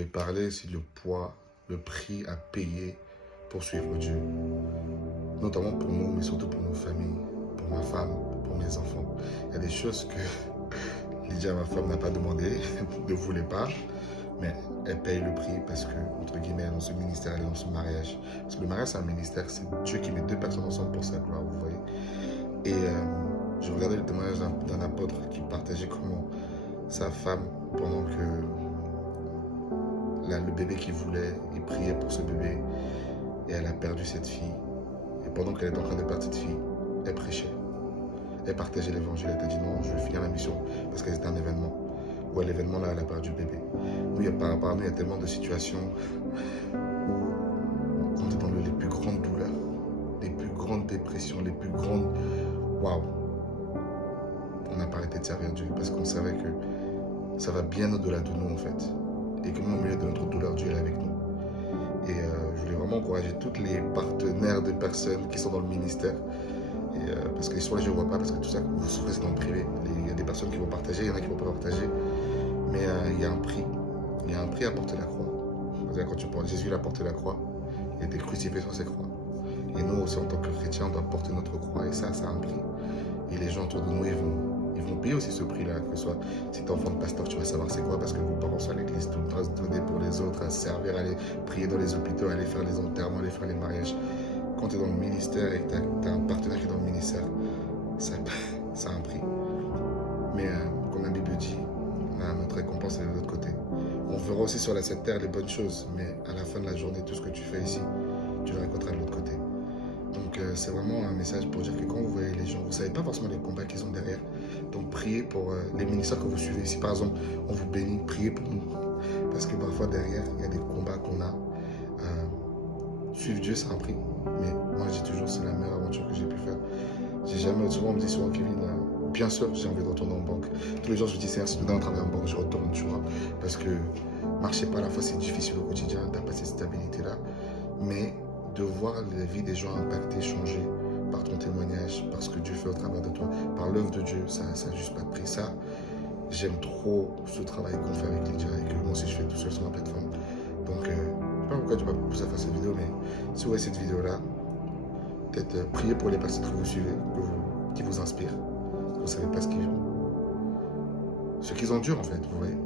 voulais parler aussi du poids, le prix à payer pour suivre Dieu. Notamment pour nous, mais surtout pour nos familles, pour ma femme, pour mes enfants. Il y a des choses que Lydia, ma femme, n'a pas demandé, ne voulait pas, mais elle paye le prix parce que, entre guillemets, elle est dans ce ministère, elle est dans ce mariage. Parce que le mariage, c'est un ministère, c'est Dieu qui met deux personnes ensemble pour sa gloire, vous voyez. Et je regardais le témoignage d'un apôtre qui partageait comment sa femme, pendant que le bébé qu'il voulait, il priait pour ce bébé et elle a perdu cette fille. Et pendant qu'elle était en train de perdre cette fille, elle prêchait. Elle partageait l'évangile. Elle a dit non, je vais finir la mission parce qu'elle était un événement. Ou à l'événement là, elle a perdu le bébé. Nous, par rapport à nous, il y a tellement de situations où on est dans les plus grandes douleurs, les plus grandes dépressions, les plus grandes. Waouh! On n'a pas arrêté de servir Dieu parce qu'on savait que ça va bien au-delà de nous en fait. Et que même au milieu de notre douleur, Dieu est avec nous. Et je voulais vraiment encourager tous les partenaires de personnes qui sont dans le ministère. Et, parce que sur les je ne vois pas, parce que tout ça, vous souffrez, c'est dans le privé. Il y a des personnes qui vont partager, il y en a qui ne vont pas partager. Mais il y a un prix. Il y a un prix à porter la croix. Quand tu portes Jésus, il a porté la croix. Il a été crucifié sur cette croix. Et nous aussi, en tant que chrétiens, on doit porter notre croix. Et ça a un prix. Et les gens autour de nous, ils vont payer aussi ce prix-là. Que ce soit, si tu es enfant de pasteur, tu vas savoir c'est quoi. Parce que vos parents sont à l'église tout le temps à se donner pour les autres, à se servir, à aller prier dans les hôpitaux, à aller faire les enterrements, à aller faire les mariages. Quand tu es dans le ministère et que tu as un partenaire qui est dans le ministère, ça a un prix. Mais comme la Bible dit, notre récompense est de l'autre côté. On verra aussi sur cette terre les bonnes choses, mais à la fin de la journée, tout ce que tu fais ici, tu le récolteras de l'autre côté. Donc c'est vraiment un message pour dire que quand vous voyez les gens, vous ne savez pas forcément les combats qu'ils ont derrière. Donc priez pour les ministères que vous suivez. Si par exemple on vous bénit, priez pour nous. Parce que parfois derrière, il y a des combats qu'on a. Suivre Dieu, c'est un prix. Mais moi je dis toujours, c'est la meilleure aventure que j'ai pu faire. J'ai jamais, souvent on me dit souvent, Kevin, bien sûr j'ai envie de retourner en banque. Tous les jours je me dis, c'est si je dois travailler en banque, je retourne, tu vois. Parce que marcher pas à la fois c'est difficile au quotidien, t'as pas cette stabilité-là. Mais de voir la vie des gens impactés, changer par ton témoignage, par ce que Dieu fait au travers de toi, par l'œuvre de Dieu, ça n'a juste pas de prix. Ça, j'aime trop ce travail qu'on fait avec Lydia et que moi aussi je fais tout seul sur ma plateforme. Donc, je ne sais pas pourquoi tu vas pousser à faire cette vidéo, mais si vous voyez cette vidéo-là, peut-être priez pour les personnes que vous suivez, qui vous inspirent. Vous ne savez pas ce qu'ils endurent en fait, vous voyez.